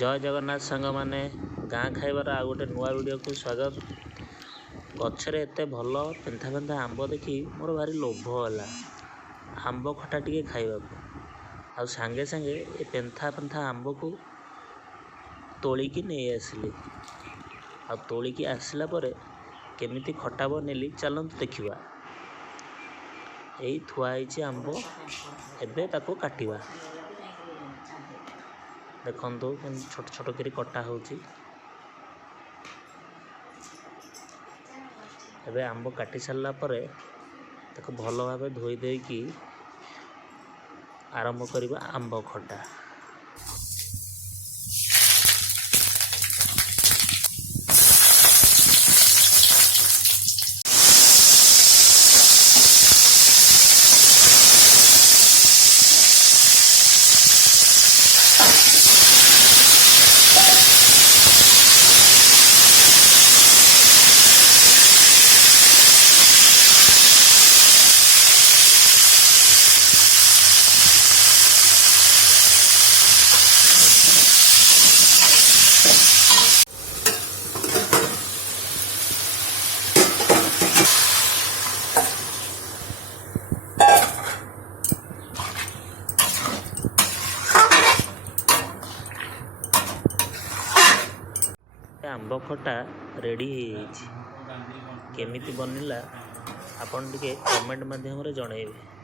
जय जगन्नाथ सांग मैंने गाँ खाइबार आ गोटे नुआ वीडियो को स्वागत। गचरे एत भल पेंथा पेंथा आंब देखी मोर भारी लोभ है आंब खटा टे खाइबा आ सांगे सांगे ए पेंथा पेंथा आंब को तोलिकी नहीं आसिली आ तोलिकी आसला परे केमिति खटा बनेली चलत देखिबा। एई थुआ होइछि आंब एबे ताको काटिबा। देखंतु छोट छोट करी कटा होउछि। एबे आंब काटी सारला परे ताको भल भाबे धोई देकी आरंभ करिबा आंब खटा। आंब खटा रेडी केमिति बनिला आपण टिके कमेंट माध्यम रे जणाइबे।